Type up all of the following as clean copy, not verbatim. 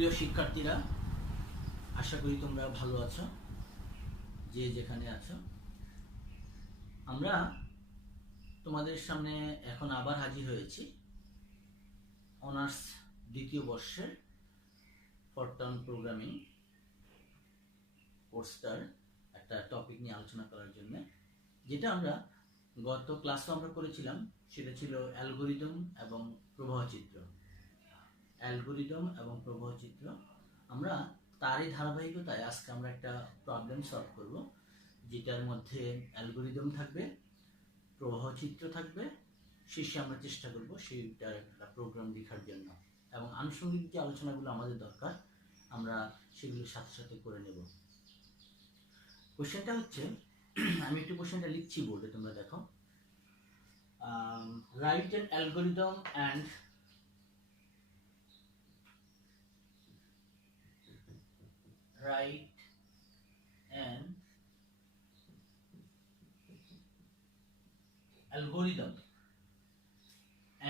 প্রিয় শিক্ষার্থীরা, আশা করি তোমরা ভালো আছো, যে যেখানে আছো। আমরা তোমাদের সামনে এখন আবার হাজির হয়েছি অনার্স দ্বিতীয় বর্ষের ফরটার্ন প্রোগ্রামিং কোর্সটার একটা টপিক নিয়ে আলোচনা করার জন্য, যেটা আমরা গত ক্লাসে আমরা করেছিলাম। সেটা ছিল অ্যালগোরিদম এবং প্রবাহচিত্র। আমরা তারই ধারাবাহিকতায় আজকে আমরা একটা প্রবলেম সলভ করব, যেটার মধ্যে অ্যালগোরিদম থাকবে, প্রবাহচিত্র থাকবে। শেষে আমরা চেষ্টা করব সেইটার একটা প্রোগ্রাম লেখার জন্য, এবং আনুষঙ্গিক যে আলোচনাগুলো আমাদের দরকার আমরা সেগুলোর সাথে সাথে করে নেব। কোশ্চেনটা হচ্ছে, আমি একটু কোশ্চেনটা লিখছি বোর্ডে, তোমরা দেখো। Write an algorithm and write an algorithm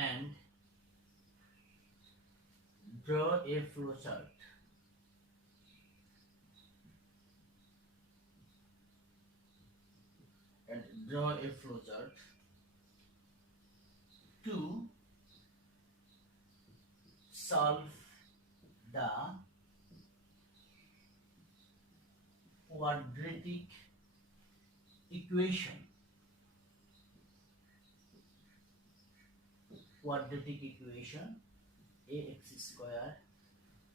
and draw a flowchart. To solve the quadratic equation ax square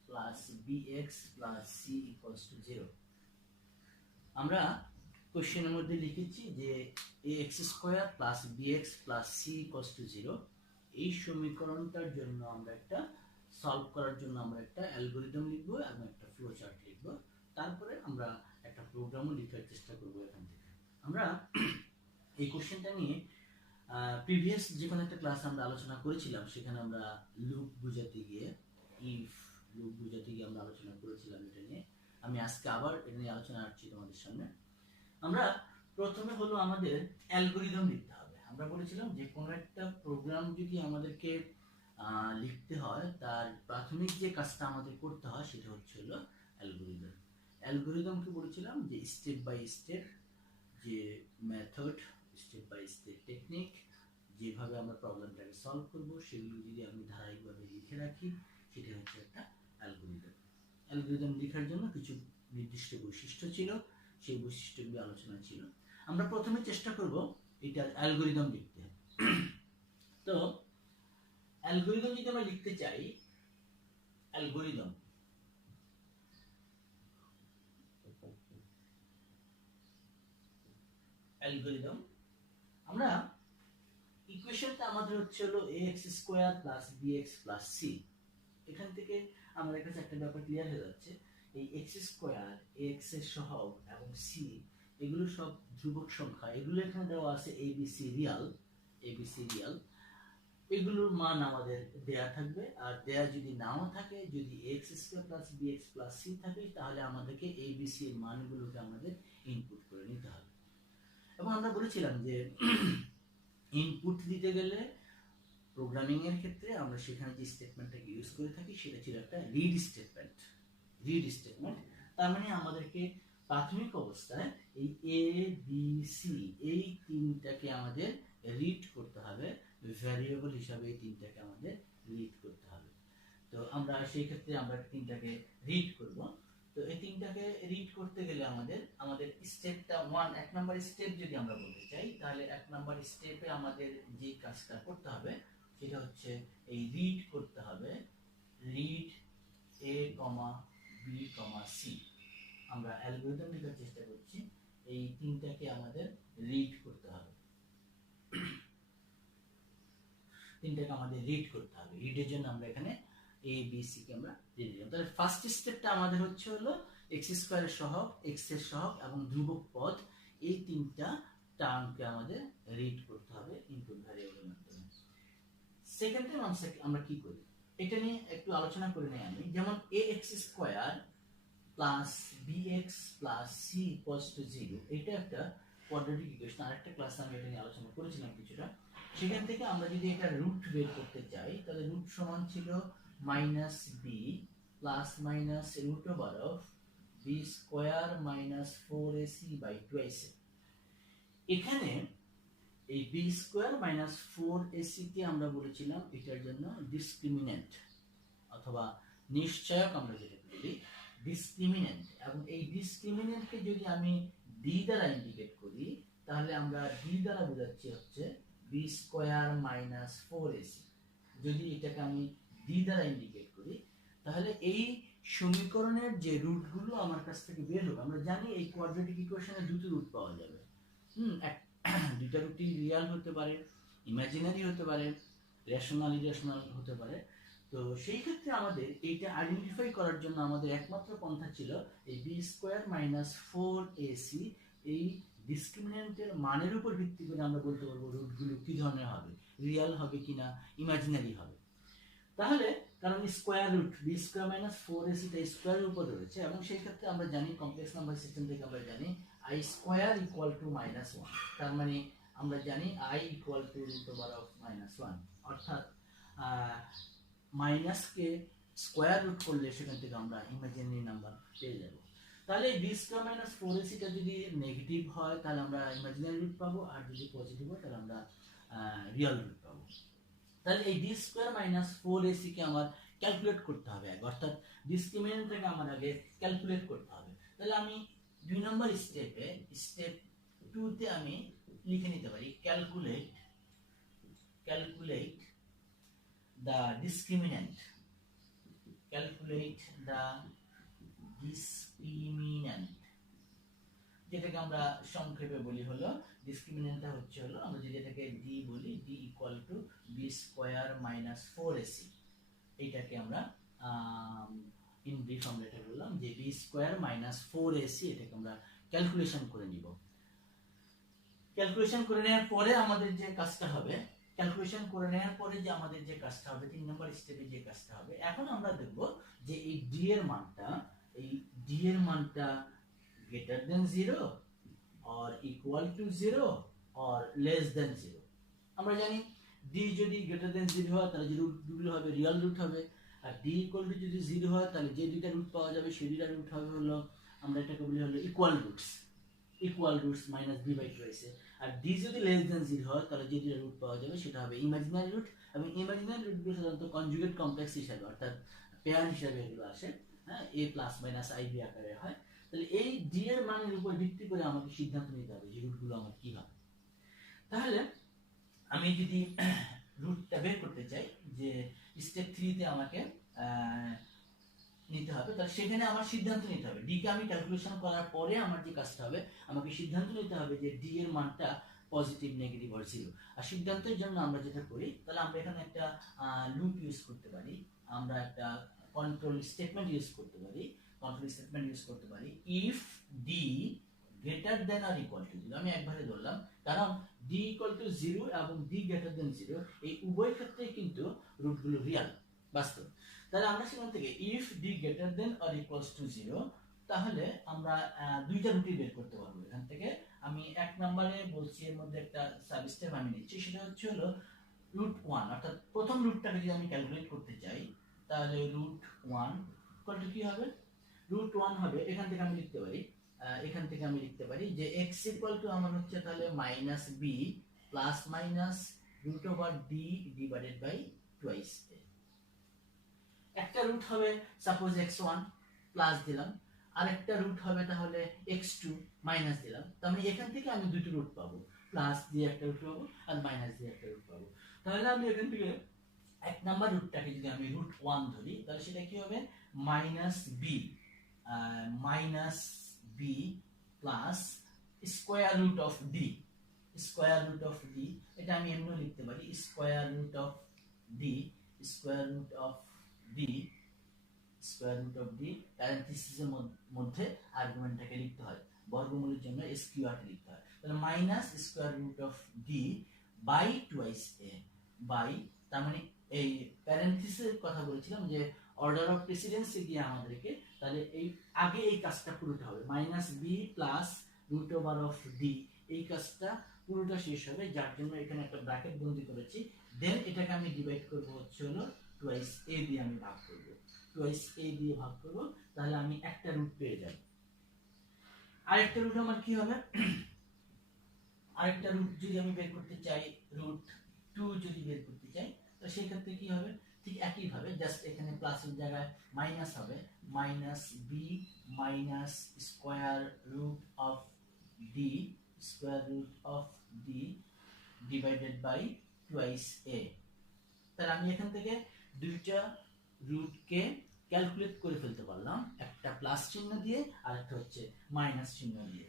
plus bx plus c equals to 0. আমরা কোশ্চেনের মধ্যে লিখেছি যে ax square plus bx plus c equals to 0 এই সমীকরণটার জন্য আমরা একটা solve করার জন্য আমরা একটা অ্যালগোরিদম লিখব এবং একটা ফ্লো চার্ট লিখব। তারপরে আমরা একটা প্রোগ্রামও লেখার চেষ্টা করব। এখান থেকে আমরা এই কোশ্চেনটা নিয়ে প্রিভিয়াস যে কোনো একটা ক্লাস আমরা আলোচনা করেছিলাম। সেখানে আমরা লুপ বুঝাতে গিয়ে আমরা আলোচনা করেছিলাম এটা নিয়ে। আমি আজকে আবার এটা নিয়ে আলোচনা করছি তোমাদের সামনে। আমরা প্রথমে হলো আমাদের অ্যালগোরিদম লিখতে হবে। আমরা বলেছিলাম যে কোনো একটা প্রোগ্রাম যদি আমাদেরকে লিখতে হয়, তার প্রাথমিক যে কাজটা আমাদের করতে হয় সেটা হচ্ছে হলো অ্যালগোরিদমকে বলেছিলাম যে স্টেপ বাই স্টেপ যে method, step by step technique, যেভাবে আমরা প্রবলেমটাকে সলভ করব সেগুলো যদি আমি ধারাবাহিকভাবে লিখে রাখি, সেটা হচ্ছে একটা অ্যালগোরিদম লেখার জন্য কিছু নির্দিষ্ট বৈশিষ্ট্য ছিল, সেই বৈশিষ্ট্যগুলো আলোচনা ছিল। আমরা প্রথমে চেষ্টা করব এটা অ্যালগোরিদম লিখতে। তো অ্যালগোরিদম যদি আমরা লিখতে চাই, অ্যালগোরিদম আমরা ইকুয়েশনটা আমাদের হচ্ছে হলো ax স্কয়ার প্লাস bx প্লাস c। এখান থেকে আমাদের কাছে একটা ব্যাপার ক্লিয়ার হয়ে যাচ্ছে, এই x স্কয়ার, x এর সহগ এবং c এগুলো সব ধ্রুবক সংখ্যা। এগুলো এখানে দেওয়া আছে abc রিয়াল, এগুলোর মান আমাদের দেয়া থাকবে। আর দেয়া যদি নাও থাকে, যদি x square plus bx plus c থাকে, তাহলে আমাদেরকে abc এর মানগুলোকে আমাদের ইনপুট করে নিতে হবে। এবং আমরা বলেছিলাম যে ইনপুট দিতে গেলে প্রোগ্রামিং এর ক্ষেত্রে আমরা সেখানে যে স্টেটমেন্টটাকে ইউজ করে থাকি সেটা ছিল একটা রিড স্টেটমেন্ট। তার মানে আমাদেরকে প্রাথমিক অবস্থায় এই এ বি সি এই তিনটাকে আমাদের রিড করতে হবে, ভ্যারিয়েবল হিসাবে এই তিনটাকে আমাদের রিড করতে হবে। তো আমরা সেই ক্ষেত্রে আমরা তিনটাকে রিড করব। তো এই তিনটাকে রিড করতে গেলে আমাদের স্টেপটা এক নাম্বার স্টেপ যদি আমরা বলতে চাই, তাহলে এক নাম্বার স্টেপে আমাদের যে কাজটা করতে হবে সেটা হচ্ছে এই রিড করতে হবে, রিড a, b, c। আমরা অ্যালগরিদম লেখার চেষ্টা করছি, এই তিনটাকে আমাদের রিড করতে হবে। রিডের জন্য আমরা এখানে a b c কে আমরা রিড দিলাম। তাহলে ফার্স্ট স্টেপটা আমাদের হচ্ছে হলো x স্কয়ারের সহগ, x এর সহগ এবং ধ্রুবক পদ, এই তিনটা টার্মকে আমাদের রিড করতে হবে ইনপুট ভ্যারিয়েবলের মাধ্যমে। সেকেন্ড টাইম আমরা কি করি এটা নিয়ে একটু আলোচনা করে নেই আমি। যেমন ax স্কয়ার plus bx plus c equals to 0, এটা একটা কোয়াড্রেটিক ইকুয়েশন। আরেকটা ক্লাসে আমি এটা নিয়ে আলোচনা করেছিলাম কিছুটা। সেখান থেকে আমরা যদি এটা রুট বের করতে চাই, তাহলে রুট সমান ছিল -b plus minus root over of B square minus 4ac by 2ac। এখানে এই বি স্কোয়ার মাইনাস 4ac কে আমরা বলেছিলাম এটার জন্য ডিসক্রিমিন্যান্ট অথবা নিশ্চয়ক আমরা যেটা বলি ডিসক্রিমিন্যান্ট, এবং এই ডিসক্রিমিন্যান্টকে যদি আমি ডি দ্বারা ইন্ডিকেট করি তাহলে আমরা ডি দ্বারা বোঝাচ্ছি হচ্ছে বি স্কোয়ার মাইনাস 4ac। যদি এটাকে আমি ডি দ্বারা ইন্ডিকেট করি তাহলে এই সমীকরণের যে রুটগুলো আমার কাছ থেকে বের হবে, আমরা জানি এই কোয়াড্রেটিক ইকুয়েশনে দুটো রুট পাওয়া যাবে। দুইটা রুটই রিয়াল হতে পারে, ইমাজিনারি হতে পারে, রেশনাল ইরেশনাল হতে পারে। তো সেই ক্ষেত্রে আমাদের এইটা আইডেন্টিফাই করার জন্য আমাদের একমাত্র পন্থা ছিল এই বি স্কোয়ার মাইনাস 4ac এই ডিসক্রিমিন্যান্টের মানের উপর ভিত্তি করে আমরা বলতে পারবো রুটগুলো কি ধরনের হবে, রিয়াল হবে কিনা ইমাজিনারি হবে। তাহলে কারণ square root B square minus 4ac টা স্কোয়ারের উপর রয়েছে, এবং সেই ক্ষেত্রে আমরা জানি কমপ্লেক্স নাম্বার সিস্টেম থেকে আমরা জানি i স্কোয়ার ইকুয়াল টু -1, তার মানে আমরা জানি i equal to root over of -1, অর্থাৎ মাইনাসকে স্কোয়ার রুট করলে সেখান থেকে আমরা ইমাজিনারি নাম্বার পেয়ে যাব। তাহলে এই বি স্কোয়ার মাইনাস 4ac টা যদি নেগেটিভ হয় তাহলে আমরা ইমাজিনারি রুট পাবো, আর যদি পজিটিভ হয় তাহলে আমরা রিয়েল রুট পাবো। তাহলে এই ডি স্কোয়ার মাইনাস 4ac কে আমার ক্যালকুলেট করতে হবে, অর্থাৎ ডিসক্রিমিন্যান্টটাকে আমার আগে ক্যালকুলেট করতে হবে। তাহলে আমি 2 নম্বর স্টেপে স্টেপ 2 তে আমি লিখে নিতে পারি ক্যালকুলেট the discriminant, যেটাকে আমরা সংক্ষেপে বলি হলো ডিসক্রিমিন্যান্টটা হচ্ছে হলো আমরা যদি এটাকে ডি বলি D equal to B square minus 4ac, এইটাকে আমরা ইন ব্রিফ আমরা এটা বললাম যে বি স্কোয়ার মাইনাস 4ac এটাকে আমরা ক্যালকুলেশন করে নিব। ক্যালকুলেশন করে নেওয়ার পরে আমাদের যে কাজটা হবে 3 নম্বর স্টেপে যে কাজটা হবে, এখন আমরা দেখব যে এই ডি এর মানটা greater than 0 or equal to 0 or less than 0। আমরা জানি d যদি greater than 0 হয় তাহলে যে রুটগুলো হবে রিয়েল রুট হবে, আর d equal to যদি 0 হয় তাহলে যে দুইটা রুট পাওয়া যাবে সেই দুইটা রুট হবে হলো আমরা এটাকে বলি হলো equal roots minus b by 2ac। আর d যদি লেস দেন 0 হয় তাহলে যে দুইটা রুট পাওয়া যাবে সেটা হবে ইমাজিনারি রুট, এবং ইমাজিনারি রুটগুলো সাধারণত কনজুগেট কমপ্লেক্স হিসাবে অর্থাৎ পেয়ার হিসাবে এগুলো আসে, হ্যাঁ a প্লাস মাইনাস ib আকারে হয়। তাহলে এই ডি এর মানের উপর ভিত্তি করে আমাকে সিদ্ধান্ত নিতে হবে যে রুটগুলো আমার কি হবে। তাহলে আমি যদি রুটটা বের করতে চাই যে স্টেপ 3 তে আমাকে নিতে হবে, তাহলে সেখানে আমার সিদ্ধান্ত নিতে হবে ডি কে আমি ক্যালকুলেশন করার পরে আমার যে কাজটা হবে আমাকে সিদ্ধান্ত নিতে হবে যে ডি এর মানটা পজিটিভ নেগেটিভ আর 0। আর সিদ্ধান্তের জন্য আমরা যেটা করি তাহলে আমরা এখানে একটা লুপ ইউজ করতে পারি, আমরা একটা কন্ট্রোল স্টেটমেন্ট ইউজ করতে পারি ইফ ডি গ্রেটার দেন আর ইকুয়াল টু 0। আমি একবারে ধরলাম কারণ ডি ইকুয়াল টু 0 এবং ডি গ্রেটার দেন 0 এই উভয় ক্ষেত্রেই কিন্তু রুটগুলো রিয়েল বাস্তব। তাহলে আমরা সেখান থেকে ইফ ডি গ্রেটার দেন আর ইকুয়ালস টু 0 তাহলে আমরা দুইটা রুটই বের করতে পারবো। এখান থেকে আমি 1 নম্বরে বলছি এর মধ্যে একটা সাব স্টেপ আমি নিচ্ছি, সেটা হচ্ছে হলো রুট 1, অর্থাৎ প্রথম রুটটাকে যদি আমি ক্যালকুলেট করতে চাই তাহলে রুট 1 ইকুয়াল টু কি হবে, রুট 1 হবে এখান থেকে আমি লিখতে পারি যে x ইকুয়াল টু আমার হচ্ছে তাহলে minus b plus minus root over d divided by twice a। একটা রুট হবে সাপোজ x1 প্লাস দিলাম, আরেকটা রুট হবে তাহলে x2 মাইনাস দিলাম। তার মানে এখান থেকে আমি দুটো রুট পাবো, প্লাস দিয়ে একটা রুট পাবো আর মাইনাস দিয়ে একটা রুট পাবো। তাহলে আমি এখান থেকে 1 নাম্বার রুটটাকে যদি আমি রুট 1 ধরি তাহলে সেটা কি হবে minus b plus square root of d। এটা আমি এমনিও লিখতে পারি স্কয়ার রুট অফ d প্যারেনথেসিসের মধ্যে আর্গুমেন্টটাকে লিখতে হয়, বর্গমূলের জন্য স্কয়ার লিখতে হয়। তাহলে minus square root of d by twice a by, তার মানে এই প্যারেনথেসিসের কথা বলেছিলাম যে অর্ডার অফ প্রেসিডেন্সে গিয়ে আমাদেরকে তাহলে এই আগে এই কাজটা পুরোটা হবে minus b plus root over of d, এই কাজটা পুরোটা শেষ হবে, যার জন্য এখানে একটা ব্র্যাকেট বন্দি করেছি। দেন এটাকে আমি ডিভাইড করব হচ্ছে হলো টুয়াইস a দিয়ে আমি ভাগ করব। টুয়াইস এ দিয়ে ভাগ করব, তাহলে আমি একটা রুট পেয়ে যাব। আরেকটা রুট আমার কি হবে, আরেকটা রুট যদি আমি বের করতে চাই, রুট 2 যদি বের করতে চাই, তো সেই ক্ষেত্রে কি হবে, ঠিক একই ভাবে জাস্ট এখানে প্লাসের জায়গায় মাইনাস হবে, minus B minus square root of D, square root of D divided by twice A. তাহলে আমি এখান থেকে দুইটা রুটকে ক্যালকুলেট করে ফেলতে পারলাম, একটা প্লাস চিহ্ন দিয়ে আর একটা হচ্ছে মাইনাস চিহ্ন দিয়ে।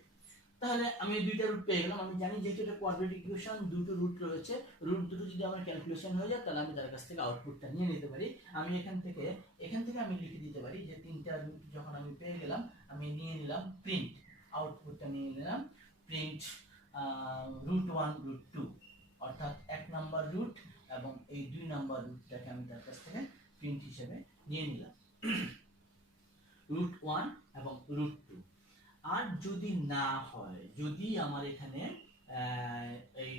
তাহলে আমি দুইটা রুট পেয়ে গেলাম। আমি জানি যেহেতু এটা কোয়াড্রেটিক ইকুয়েশন, দুটো রুট রয়েছে, রুট দুটো যদি আমার ক্যালকুলেশন হয়ে যায় তাহলে আমি তার কাছ থেকে আউটপুটটা নিয়ে নিতে পারি। আমি এখান থেকে আমি লিখে দিতে পারি যে তিনটা রুট যখন আমি পেয়ে গেলাম, আমি নিয়ে নিলাম প্রিন্ট, আউটপুটটা নিয়ে নিলাম প্রিন্ট রুট 1 রুট 2, অর্থাৎ এক নাম্বার রুট এবং এই 2 নাম্বার রুটটাকে আমি তার কাছ থেকে প্রিন্ট হিসেবে নিয়ে নিলাম, রুট 1 এবং রুট 2। আর যদি না হয়, যদি আমার এখানে এই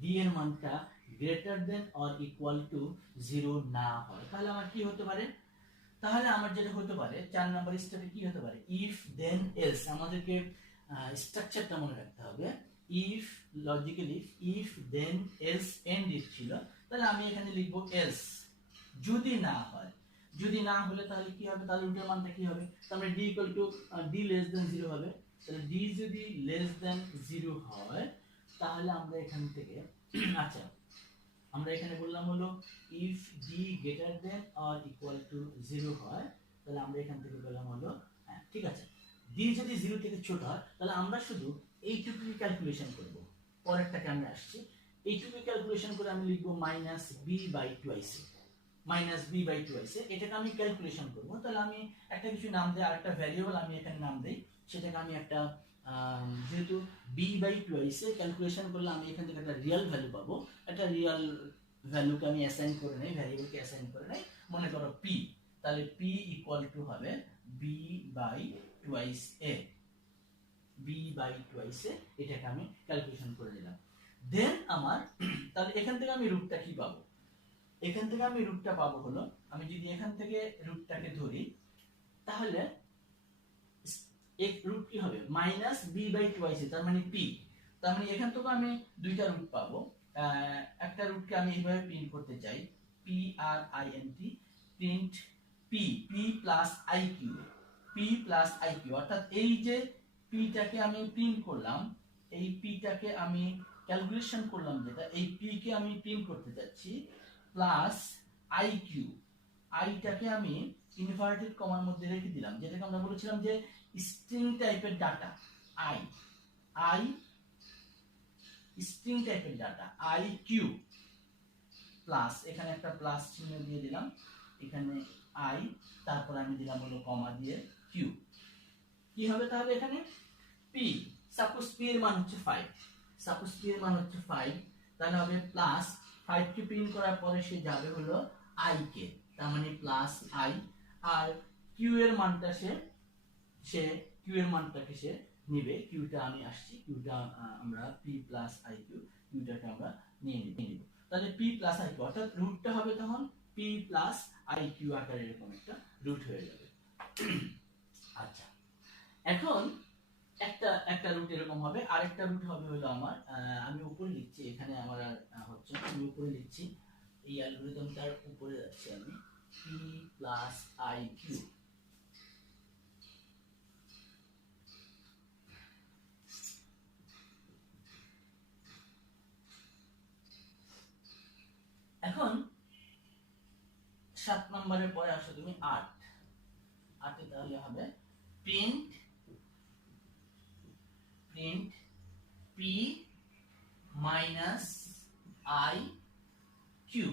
d এর মানটা greater than or equal to 0 না হয়, তাহলে আমার কি হতে পারে, তাহলে আমার যেটা হতে পারে 4 নাম্বার স্টেপে কি হতে পারে, ইফ দেন এলস। আমাদেরকে স্ট্রাকচারটা মনে রাখতে হবে, if logically if then else end if ছিল, তাহলে আমি এখানে লিখব এলস। যদি না হয়, যদি না হলে তাহলে কি হবে, তাহলে রুটের মানটা কি হবে, তাহলে d equal to d less than 0 হবে। তাহলে d যদি লেস দেন 0 হয় তাহলে আমরা এখান থেকে আচ্ছা আমরা এখানে বললাম হলো if d greater than or equal to 0 হয়, তাহলে আমরা এখান থেকে বললাম হলো হ্যাঁ ঠিক আছে, d যদি 0 থেকে ছোট হয় তাহলে আমরা শুধু এইটুকু ক্যালকুলেশন করব। পরেরটাকে আমি আসছি, এইটুকু ক্যালকুলেশন করে আমি লিখব minus B by twice, minus B by twice, এটাকে আমি ক্যালকুলেশন করব। তাহলে আমি একটা কিছু নাম দেই, আরেকটা ভ্যারিয়েবল আমি এখানে নাম দেই, সেটাকে আমি একটা যেহেতু বি বাই টুয়াইস ক্যালকুলেশন করলে আমি এখান থেকে একটা রিয়েল ভ্যালু পাবো, একটা রিয়েল ভ্যালুকে আমি অ্যাসাইন করে নেই, ভ্যারিয়েবলকে অ্যাসাইন করে নেই, মনে করো পি, তাহলে পি ইকুয়াল টু হবে B by twice A, B by twice A, এটাকে আমি ক্যালকুলেশন করে নিলাম। দেন আমার তাহলে এখান থেকে আমি রুটটা কি পাবো, এখান থেকে আমি রুটটা পাবো হলো, আমি যদি এখান থেকে রুটটাকে ধরি তাহলে এক রুট কি হবে মাইনাস বি বাই টুয়াইস, তার মানে পি, তার মানে এখান থেকে আমি দুইটা রুট পাবো। একটা রুটকে আমি এইভাবে প্রিন্ট করতে চাই, P R I N T, print P, P plus I Q, P plus I Q, অর্থাৎ এই যে পিটাকে আমি প্রিন্ট করলাম, এই পিটাকে আমি ক্যালকুলেশন করলাম, যেটা এই পি কে আমি প্রিন্ট করতে যাচ্ছি, প্লাস আই কিউ, আইটাকে আমি ইনভার্টেড কমার মধ্যে রেখে দিলাম, যেটাকে আমরা বলেছিলাম যে স্ট্রিং টাইপের ডাটা, আই আই স্ট্রিং টাইপের ডাটা আই কিউ, প্লাস এখানে একটা প্লাস চিহ্ন দিয়ে দিলাম, এখানে আই, তারপর আমি দিলাম হলো কমা দিয়ে কিউ। কি হবে তাহলে এখানে পি, সাপোজ পি এর মান হচ্ছে 5, সাপোজ পি এর মান হচ্ছে 5, তাহলে হবে প্লাস 5 কে প্রিন্ট করার পরে সে যাবে হলো আই কে, তার মানে প্লাস আই, আর কিউ এর মানটা সে কিউ এর মানটাকে সে নেবে, কিউটা আমি আসছি, কিউটা আমরা পি প্লাস আই কিউ, কিউটাকে আমরা নিয়ে নিব। তাহলে পি প্লাস আই কিউ, অর্থাৎ রুটটা হবে তখন পি প্লাস আই কিউ আকারে এরকম একটা রুট হয়ে যাবে। আচ্ছা, এখন একটা রুট এরকম হবে, আরেকটা রুট হবে হলো আমার, আমি উপরে লিখছি, এখানে আমার হচ্ছে আমি উপরে লিখছি, এই অ্যালগরিদমটার উপরে যাচ্ছি আমি, পি প্লাস আই কিউ। এখন 7 নম্বরের পরে আসো তুমি 8, তাহলে হবে print P minus I Q,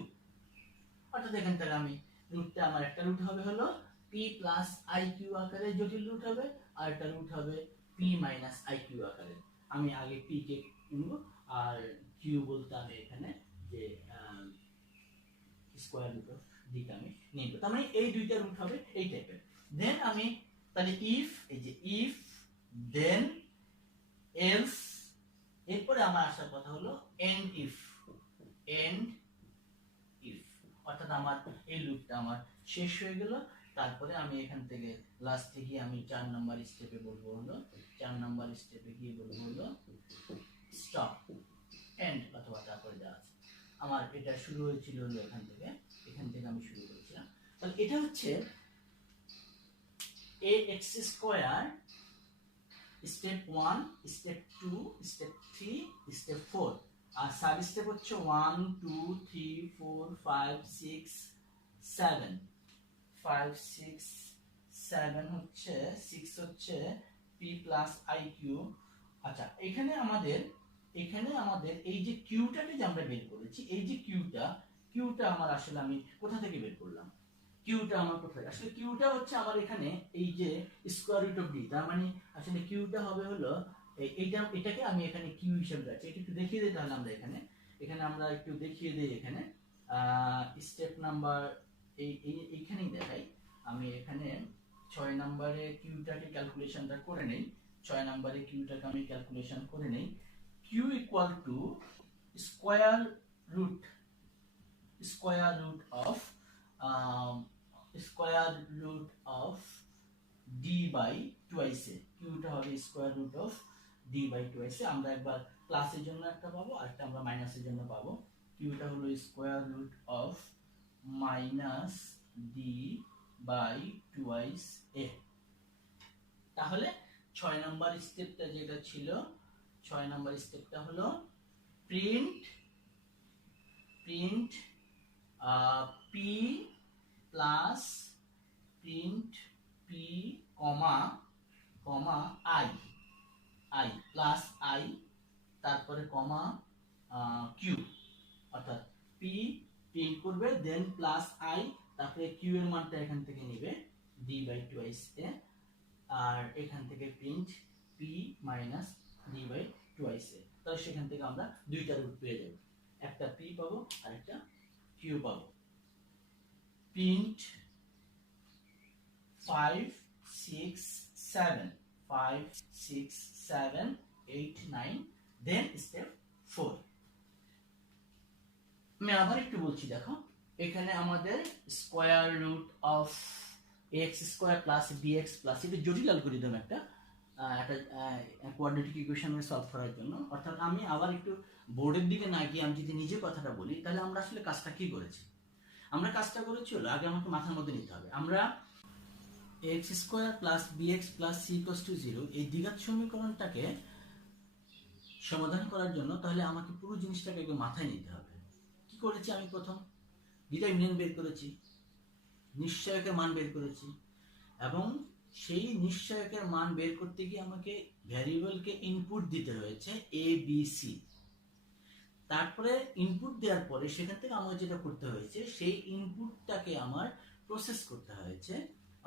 অর্থাৎ এখান থেকে আমি রুটটা, আমার একটা রুট হবে হলো পি প্লাস আই কিউ আকারে জটিল রুট হবে, আর একটা রুট হবে পি মাইনাস আই কিউ আকারে। আমি আগে পি কে নিব আর কিউ বলতে আমি এখানে যে স্কয়ার রুট অফ ডি কে আমি নিব, তার মানে এই দুইটা রুট হবে এই টাইপের। দেন আমি তাহলে ইফ, এই যে ইফ দেন এলস, এরপরে আমার আসার কথা হলো এন্ড ইফ, অর্থাৎ আমার এই লুপটা আমার শেষ হয়ে গেল। তারপরে আমি এখান থেকে লাস্টে গিয়ে আমি 4 নাম্বার স্টেপে বলবো হলো 4 নাম্বার স্টেপে গিয়ে বলবো হলো স্টপ এন্ড অথবা তারপরে যা আছে আমার এটা শুরু হয়েছিল হলো এখান থেকে আমি শুরু করেছিলাম। তাহলে এটা হচ্ছে ax square step 1 step 2 step 3 step 4 আর সাব স্টেপ হচ্ছে 1 2 3 4 5 6 7 5 6 7 হচ্ছে 6 হচ্ছে p প্লাস i কিউব। আচ্ছা এখানে আমাদের এই যে কিউটাকে যে আমরা বের করেছি, এই যে কিউটা আমার আসলে আমি কোথা থেকে বের করলাম? কিউটা আমার কোথায়? আসলে কিউটা হচ্ছে আমার এখানে এই যে স্কয়ার রুট অফ ডি, তার মানে আসলে কিউটা হবে হলো এটাকে আমি এখানে কিউ হিসেবে রাখছি। এটা একটু দেখিয়ে দিই তাহলে আমরা এখানে আমরা একটু দেখিয়ে দিই। এখানে স্টেপ নাম্বার এইখানেই দেখাই। আমি এখানে 6 নম্বরে কিউটাকে ক্যালকুলেশনটা করে নেই। 6 নম্বরে কিউটাকে আমি ক্যালকুলেশন করে নেই। Q equal to square root of D by twice A. কিউটা হবে square root of D by twice A. আমরা একবার প্লাসের জন্য একটা পাবো আর একটা আমরা মাইনাসের জন্য পাবো। কিউটা হলো square root of minus D by twice A. তাহলে 6 নাম্বার স্টেপটা যেটা ছিল, 6 নাম্বার স্টেপটা হলো print P plus print P comma I plus I, তারপরে কমা কিউ, অর্থাৎ পি প্রিন্ট করবে দেন প্লাস আই, তারপরে কিউ এর মানটা এখান থেকে নেবে ডি বাই টুয়াইস এ, আর এখান থেকে print P minus D by twice A. তাহলে সেখান থেকে আমরা দুইটা রুট পেয়ে যাব, একটা পি পাবো আর একটা কিউ পাবো। Print 5 6 7 5 6 7 8 9 then step 4। আমি আবার একটু বলছি, দেখো এখানে আমাদের স্কয়ার রুট অফ ax স্কয়ার প্লাস bx প্লাস, এটা জটিল অ্যালগরিদম একটা কোয়াড্রেটিক ইকুয়েশনে সলভ করার জন্য। অর্থাৎ আমি আবার একটু বোর্ডের দিকে না গিয়ে আমি যদি নিজে কথাটা বলি, তাহলে আমরা আসলে কাজটা কি করেছি? আমরা কাজটা করেছি হলো, আগে আমাকে মাথার মধ্যে নিতে হবে, আমরা ax স্কয়ার plus bx plus c equals to 0 এই দ্বিঘাত সমীকরণটাকে সমাধান করার জন্য তাহলে আমাকে পুরো জিনিসটাকে একটু মাথায় নিতে হবে। কি করেছি আমি? প্রথম ডিটারমিনেন্ট বের করেছি, নিশ্চয়কের মান বের করেছি, এবং সেই নিশ্চয়কের মান বের করতে গিয়ে আমাকে ভ্যারিয়েবলকে ইনপুট দিতে হয়েছে a b c। তারপরে ইনপুট দেওয়ার পরে সেখান থেকে আমার যেটা করতে হয়েছে, সেই ইনপুটটাকে আমার প্রসেস করতে হয়েছে,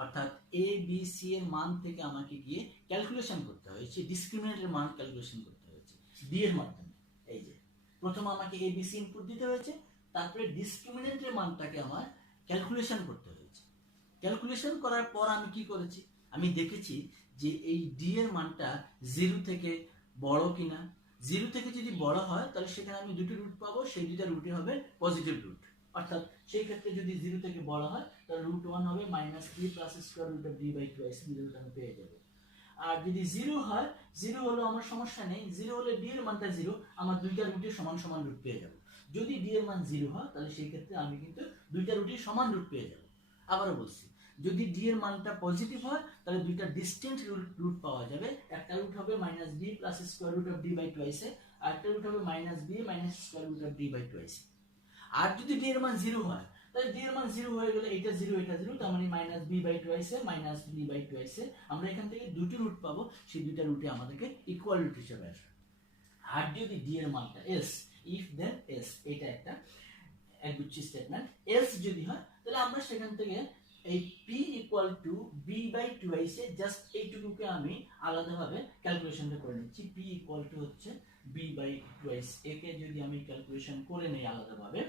অর্থাৎ a b c এর মান থেকে আমাকে গিয়ে ক্যালকুলেশন করতে হয়েছে, ডিসক্রিমিনেন্টের মান ক্যালকুলেশন করতে হয়েছে d এর মাধ্যমে। এই যে প্রথম আমাকে a b c ইনপুট দিতে হয়েছে, তারপরে ডিসক্রিমিনেন্টের মানটাকে আমার ক্যালকুলেশন করতে হয়েছে। ক্যালকুলেশন করার পর আমি কি করেছি? আমি দেখেছি যে এই ডি এর মানটা 0 থেকে বড় কিনা। 0 থেকে যদি বড় হয় তাহলে সেখানে আমি দুটো রুট পাবো, সেই দুটো রুটই হবে পজিটিভ রুট। অর্থাৎ সেই ক্ষেত্রে যদি 0 থেকে বড় হয় তাহলে রুট 1 হবে minus B plus square root of D by 2 মিডলটা আমি পেয়ে যাব। আর যদি 0 হয়, 0 হলো আমার সমস্যা নেই, 0 হলে ডি এর মানটা 0, আমার দুইটা রুটের সমান সমান রুট পেয়ে যাব। যদি ডি এর মান 0 হয় তাহলে সেই ক্ষেত্রে আমি কিন্তু দুইটা রুটের সমান রুট পেয়ে যাব। আবারও বলছি, যদি ডি এর মানটা পজিটিভ হয় তাহলে দুইটা ডিস্টিংক্ট রুট পাওয়া যাবে। একটা রুট হবে minus B plus square root of D by 2 আর একটা রুট হবে minus B minus square root of D by 2। আর যদি ডি এর মান 0 হয় তাহলে ডি এর মান 0 হয়ে গেলে এটা 0 এটা 0, তার মানে minus B by 2 minus B by 2 আমরা এখান থেকে দুটো রুট পাবো, সেই দুইটা রুটে আমাদেরকে ইকুয়াল রুট হিসেবে আসবে। আর যদি ডি এর মানটা এস, ইফ দেন এস, এটা একটা একগুচ্ছ স্টেটমেন্ট। এস যদি হয় তাহলে আমরা সেখান থেকে এই p equal to b by 2 just এইটুকুকে আমি আলাদাভাবে ক্যালকুলেশনটা করে নিচ্ছি। p ইকুয়াল টু হচ্ছে b বাই 2 একে যদি আমি ক্যালকুলেশন করে নেই আলাদাভাবে,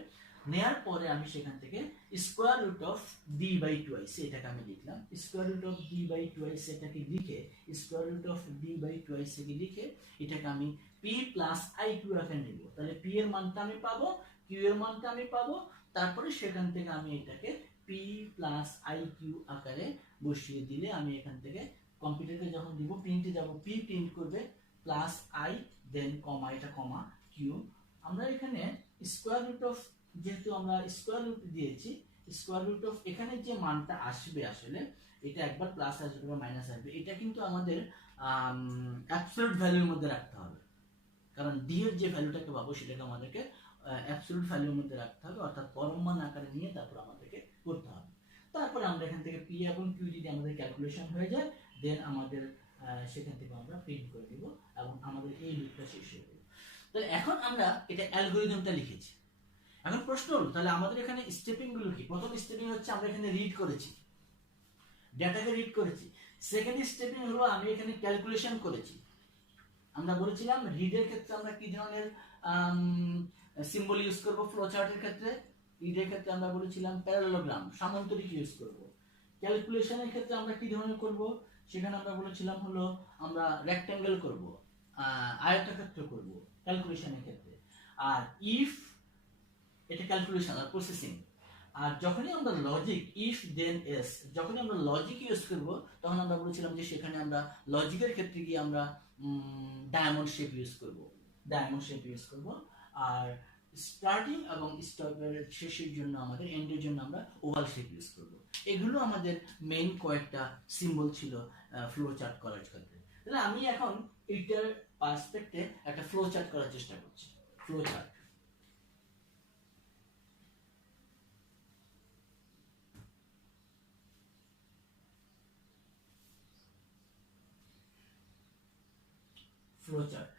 নেয়ার পরে আমি সেখান থেকে square root of d by 2 এটাকে আমি লিখলাম। Square root of d by 2 এটাকে লিখে, square root of d by 2 কে লিখে এটাকে আমি p প্লাস i2 রাখে নিব। তাহলে p এর মানটা আমি পাবো, q এর মানটা আমি পাবো, তারপরে সেখান থেকে আমি এটাকে পি প্লাস আই কিউ আকারে বসিয়ে দিলে আমি এখান থেকে কম্পিউটারকে যখন দিব প্রিন্টে যাব, পি প্রিন্ট করবে প্লাস আই দেন কমা, এটা কমা কিউ। আমরা এখানে স্কোয়ার রুট অফ, যেহেতু আমরা স্কোয়ার রুট দিয়েছি, স্কোয়ার রুট অফ এখানে যে মানটা আসবে আসলে এটা একবার প্লাস আসবে বা মাইনাস আসবে, এটা কিন্তু আমাদের অ্যাবসলিউট ভ্যালুর মধ্যে রাখতে হবে, কারণ ডি এর যে ভ্যালুটাকে পাবো সেটাকে আমাদেরকে অ্যাবসলিউট ভ্যালুর মধ্যে রাখতে হবে, অর্থাৎ পরম মান আকারে নিয়ে তারপর আমাদেরকে করতে হবে। তারপরে আমরা এখান থেকে পি এবং কিউ যদি আমাদের ক্যালকুলেশন হয়ে যায় দেন আমাদের সেখান থেকে আমরা প্রিন্ট করে দিব এবং আমাদের এই লুপটা শেষ হয়ে যাবে। তাহলে এখন আমরা এটা অ্যালগরিদমটা লিখেছি। এখন প্রশ্ন হলো তাহলে আমাদের এখানে স্টেপিং গুলো কি? প্রথম স্টেপিং হচ্ছে আমরা এখানে রিড করেছি, ডেটাকে রিড করেছি। সেকেন্ড স্টেপিং হলো আমি এখানে ক্যালকুলেশন করেছি। আমরা বলেছিলাম রিডের ক্ষেত্রে আমরা কি ধরনের সিম্বল ইউজ করব, ফ্লো চার্টের ক্ষেত্রে রিডের ক্ষেত্রে আমরা বলেছিলাম প্যারালেলোগ্রাম, সামান্তরিক ইউজ করব। ক্যালকুলেশনের ক্ষেত্রে আমরা কি ধরনের করব, সেখানে আমরা বলেছিলাম হলো আমরা রেক্ট্যাঙ্গেল করব, আয়তক্ষেত্র করব ক্যালকুলেশনের ক্ষেত্রে। আর ইফ এটা ক্যালকুলেশন আর প্রসেসিং। আর যখনই আমরা লজিক, ইফ দেন এস, যখনই আমরা লজিক ইউজ করব তখন আমরা বলেছিলাম যে সেখানে আমরা লজিকের ক্ষেত্রে গিয়ে আমরা ডায়মন্ড শেপ ইউজ করব, ডায়মন্ড শেপ ইউজ করব। আর স্টার্টিং এবং স্টপের শেষের জন্য আমাদের এন্ডের জন্য আমরা ওভাল শেপ ইউজ করব। এগুলো আমাদের মেইন কয়েকটা সিম্বল ছিল ফ্লো চার্ট করার ক্ষেত্রে। তাহলে আমি এখন এইটার পার্সপেক্টে একটা ফ্লো চার্ট করার চেষ্টা করছি। Flow chart, flowchart,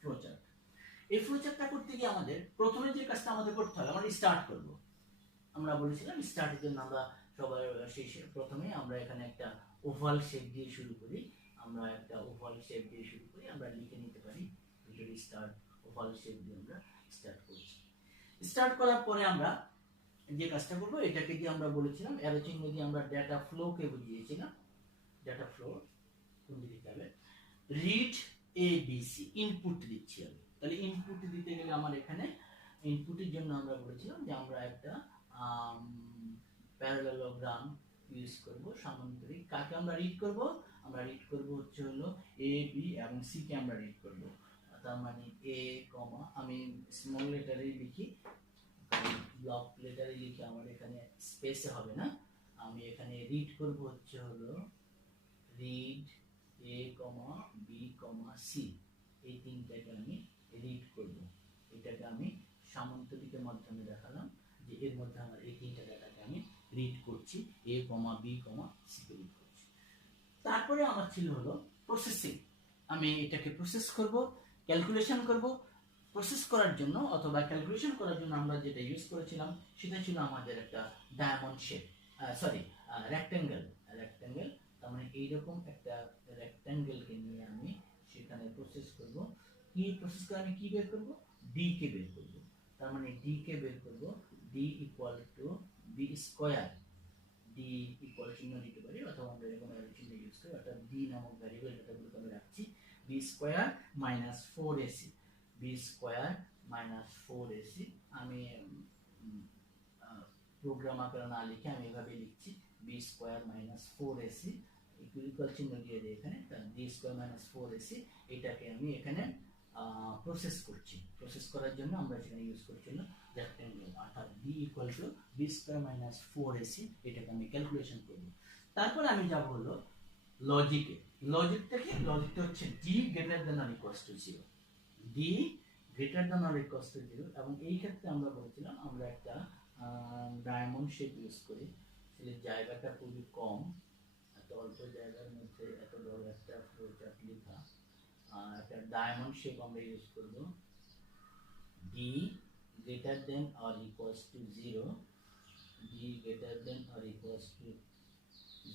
flowchart. এই ফ্লোচার্টটা করতে গিয়ে আমাদের প্রথমে যে কাজটা আমাদের করতে হবে, আমরা স্টার্ট করব। আমরা বলেছিলাম স্টার্টের জন্য আমরা সবার প্রথমে আমরা এখানে একটা ওভাল শেপ দিয়ে শুরু করি। আমরা একটা ওভাল শেপ দিয়ে শুরু করি, আমরা লিখে নিতে পারি ভিডিও স্টার্ট ওভাল শেপ দিয়ে আমরা স্টার্ট করছি। স্টার্ট করার পরে আমরা যে কাজটা করব, এটাকে দিয়ে আমরা বলেছিলাম অ্যারো চিহ্ন দিয়ে আমরা ডেটা ফ্লোকে বুঝিয়েছিলাম। ডেটা ফ্লো কোন দিকে হবে, read A B C, input দিচ্ছি আমি। তাহলে ইনপুট দিতে গেলে আমার এখানে ইনপুটের জন্য আমরা বলেছিলাম যে আমরা একটা প্যারালেলোগ্রাম ইউজ করব, সামান্তরিক। কাকে আমরা রিড করব, আমরা রিড করব হচ্ছে হলো এ বি এবং সি কে আমরা রিড করব। তার মানে এ কমা, আমি স্মল লেটারে লিখি, ব্লক লেটারে লিখি, আমার এখানে স্পেসে হবে না। আমি এখানে রিড করব হচ্ছে হলো read A comma B comma C, এই তিনটাকে আমি রিড করব। এটাকে আমি সামান্তরিকের মাধ্যমে দেখালাম যে এর মধ্যে আমার এই তিনটা ডাটাকে আমি রিড করছি, এ comma B comma C K read করছি। তারপরে আমার ছিল হলো প্রসেসিং। আমি এটাকে প্রসেস করব, ক্যালকুলেশন করব। প্রসেস করার জন্য অথবা ক্যালকুলেশন করার জন্য আমরা যেটা ইউজ করেছিলাম সেটা ছিল আমাদের একটা diamond shape, sorry rectangle. Rectangle তার মানে এইরকম একটা রেক্ট্যাঙ্গেলকে নিয়ে আমি সেখানে প্রসেস করব। কি প্রসেস করে আমি কি বের করব, ডি কে বের করব। তার মানে ডি কে বের করব, D equal to B square. D equal চিহ্ন দিতে পারি অথবা আমরা এরকম অ্যারো চিহ্ন ইউজ করি, অর্থাৎ ডি নামক ভ্যারিয়েবল ডেটাগুলোকে আমি রাখছি B square minus 4ac, B square minus 4ac। আমি প্রোগ্রাম আকারে না লিখে আমি এভাবে লিখছি B square minus 4ac equal চিহ্ন দিয়ে দিই এখানে, বি স্কয়ার মাইনাস 4ac। এটাকে আমি এখানে প্রসেস করছি। প্রসেস করার জন্য আমরা যেখানে ইউজ করছি না রেক্ট্যাঙ্গেল, অর্থাৎ b equal to B square minus 4ac। এটাকে আমি ক্যালকুলেশন করব। তারপর আমি যাব হলো লজিকে। লজিকটা হচ্ছে d greater than or equals to 0, d greater than or equals to 0। এবং এই ক্ষেত্রে আমরা বলছিলাম আমরা একটা ডায়মন্ড শেপ ইউজ করি, তাহলে জায়গাটা খুবই কম, এত অল্প জায়গার মধ্যে এত বড় একটা ফ্লোচার্ট লেখা। একটা ডায়মন্ড শেপ আমরা ইউজ করব, d greater than or equals to 0, d greater than or equals to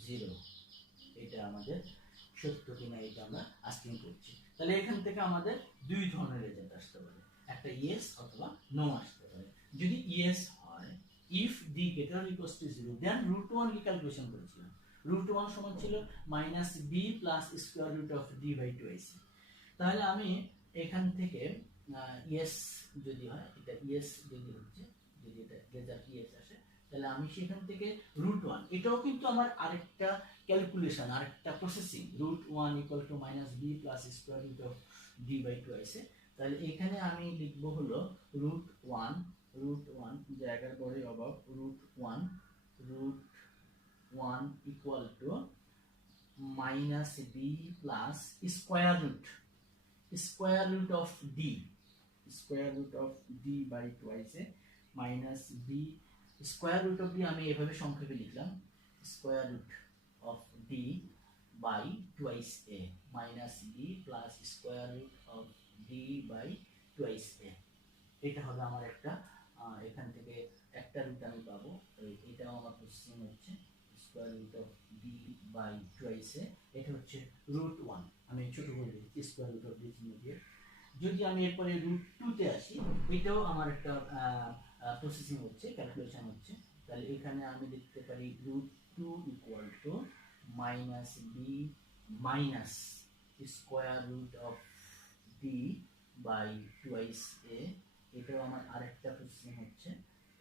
0। এটা আমাদের সত্য কিনা এটা আমরা আস্কিং করছি। তাহলে এখান থেকে আমাদের দুই ধরনের রেজাল্ট আসতে পারে, একটা ইয়েস অথবা নো আসতে পারে। যদি ইয়েস হয়, if d greater or equals to 0, then √1 কি ক্যালকুলেশন করেছিলাম, √1 সমান ছিল -b plus square root of d by 2ac। তাহলে আমি এখান থেকে ইয়েস যদি হয়, এটা ইয়েস যদি হচ্ছে, যদি এটা রেজাল্ট ইয়েস আসে, তাহলে আমি সেখান থেকে √1, এটাও কিন্তু আমার আরেকটা ক্যালকুলেশন, আরেকটা processing. √1 equal to minus B plus square root of D by two আছে। তাহলে এখানে আমি লিখবো হলো √1 জায়গার পরে অভাব √1 equal to minus B plus square root of D, square root of D by twice A minus B, square root of D আমি এভাবে সংক্ষেপে লিখলাম, square root of D by twice A minus B plus square root of D by twice A. এটা হবে আমার একটা, এখান থেকে একটা রুট আমি পাবো, এটাও আমার প্রসেসিং হচ্ছে square root of D by twice A, এটা হচ্ছে √1, আমি ছোট করে দিচ্ছি স্কোয়ার রুট অফ ডি চিহ্ন দিয়ে। যদি আমি এরপরে √2 তে আসি, এটাও আমার একটা প্রসেসিং হচ্ছে, ক্যালকুলেশন হচ্ছে। তাহলে এখানে আমি লিখতে পারি √2 equal to minus B minus square root of D by twice এ, এটাও আমার আরেকটা প্রসেসিং হচ্ছে।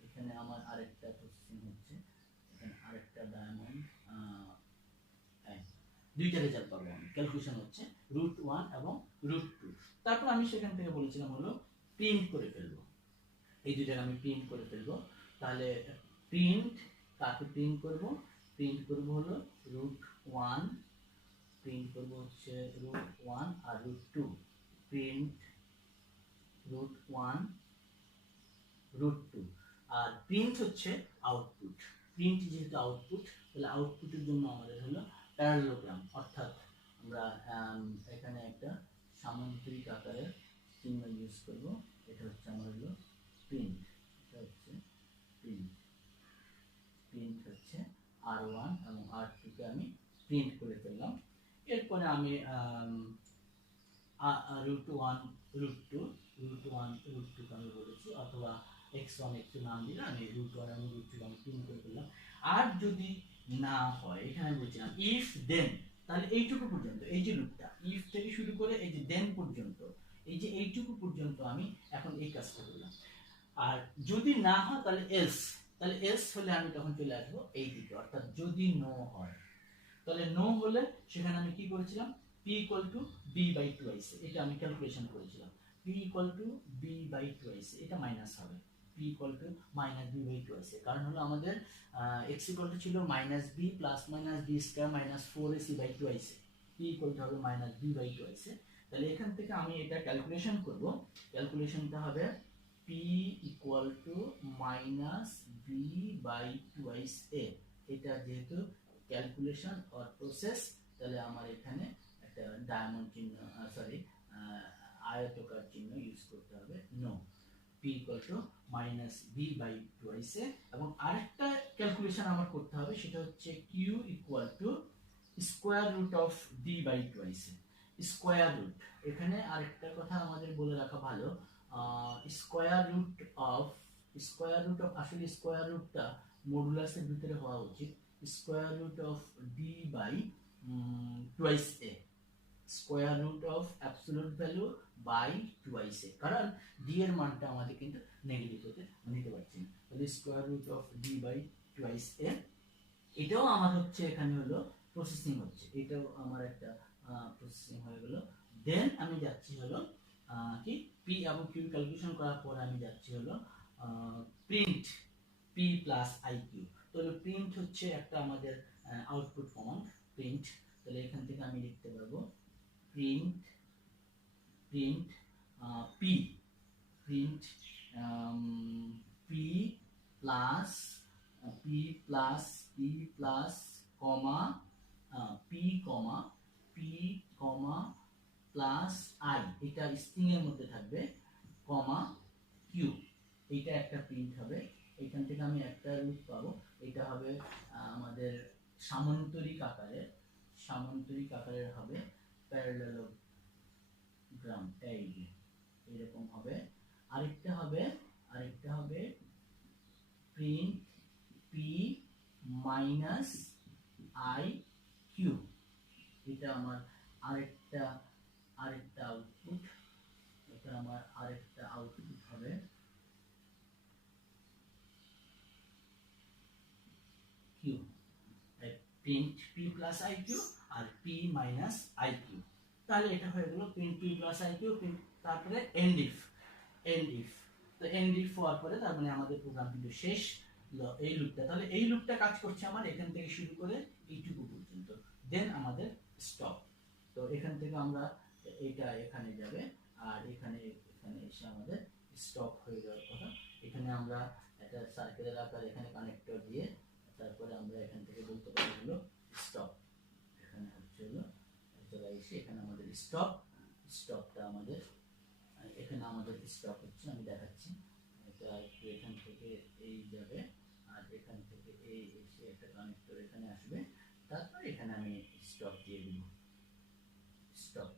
এখানে আমার আরেকটা প্রসেসিং হচ্ছে, এখানে আরেকটা ডায়মন্ড, দুইটা রেজাল্ট পাবো আমি, ক্যালকুলেশন হচ্ছে √1 এবং √2। তারপর আমি সেখান থেকে বলেছিলাম হলো প্রিন্ট করে ফেলবো, এই দুইটাকে আমি প্রিন্ট করে ফেলবো। তাহলে প্রিন্ট, কাকে প্রিন্ট করব? প্রিন্ট করব হলো √1, প্রিন্ট করব হচ্ছে √1 আর √2, প্রিন্ট √1 √2, আর প্রিন্ট হচ্ছে আউটপুট। প্রিন্ট যেহেতু আউটপুট, তাহলে আউটপুটের জন্য আমাদের হলো প্যারালোগ্রাম, অর্থাৎ আমরা এখানে একটা সামান্তরিক আকারের চিহ্ন ইউজ করব। এটা হচ্ছে আমার হলো প্রিন্ট, এটা হচ্ছে প্রিন্ট, প্রিন্ট হচ্ছে R1 এবং R2 কে আমি প্রিন্ট করে ফেললাম। এরপরে আমি √1 √2 কে আমি বলেছি, অথবা x1 x2 নাম দিলে আমি √1 এবং √2 কে আমি প্রিন্ট করে ফেললাম। আর যদি না হয়, এখানে বলছিলাম ইফ দেন, তাহলে এইটুকু পর্যন্ত, এই যে লুপটা ইফ থেকে শুরু করে এই যে দেন পর্যন্ত, এই যে এইটুকু পর্যন্ত আমি এখন এই কাজটা করলাম। আর যদি না হয় তাহলে এলস, তাহলে এলস হলে আমি তখন চলে আসবো এই দিকে, অর্থাৎ যদি নো হয়, তাহলে নো হলে সেখানে আমি কি করেছিলাম, p equal to b by twice, এটা আমি ক্যালকুলেশন করেছিলাম, p equal to b by twice, এটা মাইনাস হবে, p equal to minus b by twice, কারণ হলো আমাদের x ইকুয়াল টু ছিল minus b plus minus b square minus 4ac by twice, p equal to হবে minus b by twice. তাহলে এখান থেকে আমি এটা ক্যালকুলেশন করব, ক্যালকুলেশনটা হবে p equal to minus b by twice a, এটা যেহেতু ক্যালকুলেশন অর প্রসেস, তাহলে আমার এখানে একটা ডায়মন্ড চিহ্ন, সরি আয়তকার চিহ্ন ইউজ করতে হবে, no, p equal to minus b by twice A. এবং আরেকটা ক্যালকুলেশন আমার করতে হবে, সেটা হচ্ছে q equal to square root of d by twice A, square root. এখানে আরেকটা কথা আমাদের বলে রাখা ভালো, স্কোয়ার রুট অফ আসলে স্কোয়ার রুটটা মডুলাসের ভিতরে হওয়া উচিত, square root of D by twice A, square root of absolute value by twice A, কারণ ডি এর মানটা আমাদের কিন্তু নেগেটিভ হতে নিতে পারছি না, তাহলে square root of D by twice এ, এটাও আমার হচ্ছে এখানে হলো প্রসেসিং হচ্ছে, এটাও আমার একটা প্রসেসিং হয়ে গেল। দেন আমি যাচ্ছি হলো কি পি এবং কিউ ক্যালকুলেশন করার পর আমি যাচ্ছি হলো print P plus I Q. তাহলে প্রিন্ট হচ্ছে একটা আমাদের আউটপুট কমান্ড, প্রিন্ট। তাহলে এখান থেকে আমি লিখতে পারবো print P, print P plus comma plus I, এটা স্ট্রিং এর মধ্যে থাকবে, কমা কিউ, এটা একটা প্রিন্ট হবে। এখান থেকে আমি একটা রুট পাবো, এটা হবে আমাদের সামান্তরিক আকারের হবে প্যারালেলোগ্রাম, এরকম হবে। আরেকটা হবে print P minus I Q, এটা আমার আরেকটা আউটপুট, এটা আমার আরেকটা Q, print P plus I Q আর পি মাইনাস আই কিউ। তাহলে এটা হয়ে গেল print P plus I Q, তারপরে এন্ড ইফ, তো এন্ড ইফ হওয়ার পরে তার মানে আমাদের প্রোগ্রাম কিন্তু শেষ। এই লুপটা, তাহলে এই লুপটা কাজ করছে আমার এখান থেকে শুরু করে এইটুকু পর্যন্ত, দেন আমাদের স্টপ। তো এখান থেকে আমরা এটা এখানে যাবে আর এখানে এসে আমাদের স্টপ হয়ে যাওয়ার কথা। এখানে আমরা একটা সার্কেলের আকার এখানে কানেক্টর দিয়ে তারপরে আমরা এখান থেকে বলতে পারি হলো স্টপ। এখানে হচ্ছে হলো এসে এখানে আমাদের স্টপটা আমাদের এখানে আমাদের স্টপ হচ্ছে, আমি দেখাচ্ছি। এটা এখান থেকে এই যাবে আর এখান থেকে এই এসে একটা কানেক্টর এখানে আসবে, তারপর এখানে আমি স্টপ দিয়ে দিব। স্টপ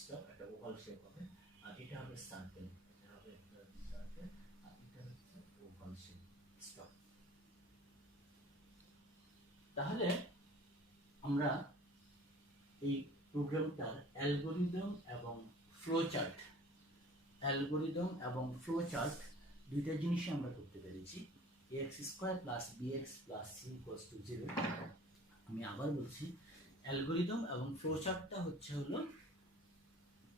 স্টপ একটা ওভাল শেপ হবে আর এটা হবে সার্কেল, এটা হবে একটা সার্কেল আর এটা হচ্ছে ওভাল শেপ স্টপ। তাহলে আমরা এই প্রোগ্রামটার অ্যালগরিদম এবং ফ্লোচার্ট দুইটা জিনিসই আমরা করতে পেরেছি। ax স্কয়ার plus bx plus c equals to 0। আমি আবার বলছি, অ্যালগরিদম এবং ফ্লোচার্টটা হচ্ছে হলো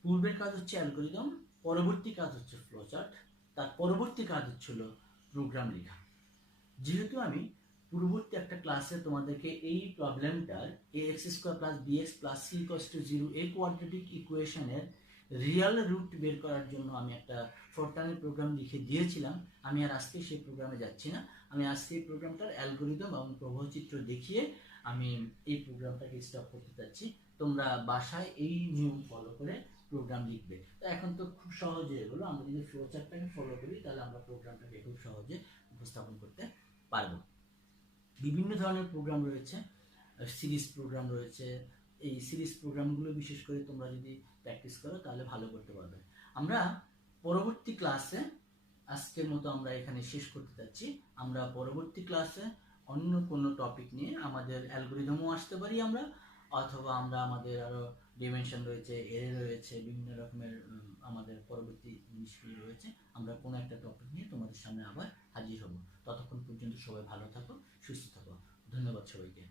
পূর্বের কাজ হচ্ছে অ্যালগরিদম, পরবর্তী কাজ হচ্ছে ফ্লোচার্ট, তার পরবর্তী কাজ হচ্ছে হলো প্রোগ্রাম লেখা। যেহেতু আমি পূর্ববর্তী একটা ক্লাসে তোমাদেরকে এই প্রবলেমটার ax স্কয়ার plus bx plus c equals to 0 এই কোয়াড্রেটিক ইকুয়েশনের রিয়েল রুট বের করার জন্য আমি একটা ফরটানের প্রোগ্রাম লিখে দিয়েছিলাম, আমি আর আজকে সেই প্রোগ্রামে যাচ্ছি না। আমি আজকে এই প্রোগ্রামটার অ্যালগরিদম এবং প্রবাহচিত্র দেখিয়ে আমি এই প্রোগ্রামটাকে স্টপ করতে চাচ্ছি। তোমরা বাসায় এই নিয়ম ফলো করে প্রোগ্রাম লিখবে। তো এখন তো খুব সহজে এগুলো আমরা যদি ফ্লোচার্টটাকে ফলো করি তাহলে আমরা প্রোগ্রামটাকে খুব সহজে উপস্থাপন করতে পারবো। বিভিন্ন ধরনের প্রোগ্রাম রয়েছে, সিরিজ প্রোগ্রাম রয়েছে। এই সিরিজ প্রোগ্রামগুলো বিশেষ করে তোমরা যদি প্র্যাকটিস করো তাহলে ভালো করতে পারবে। আমরা পরবর্তী ক্লাসে আজকের মতো আমরা এখানে শেষ করতে যাচ্ছি। আমরা পরবর্তী ক্লাসে অন্য কোনো টপিক নিয়ে, আমাদের অ্যালগরিদমও আসতে পারি আমরা, অথবা আমরা আমাদের আরো ডিমেনশন রয়েছে, এরে রয়েছে, বিভিন্ন রকমের আমাদের পরবর্তী জিনিসগুলো রয়েছে। আমরা কোনো একটা টপিক নিয়ে তোমাদের সামনে আবার হাজির হব। ততক্ষণ পর্যন্ত সবাই ভালো থাকো, সুস্থ থাকো। ধন্যবাদ সবাইকে।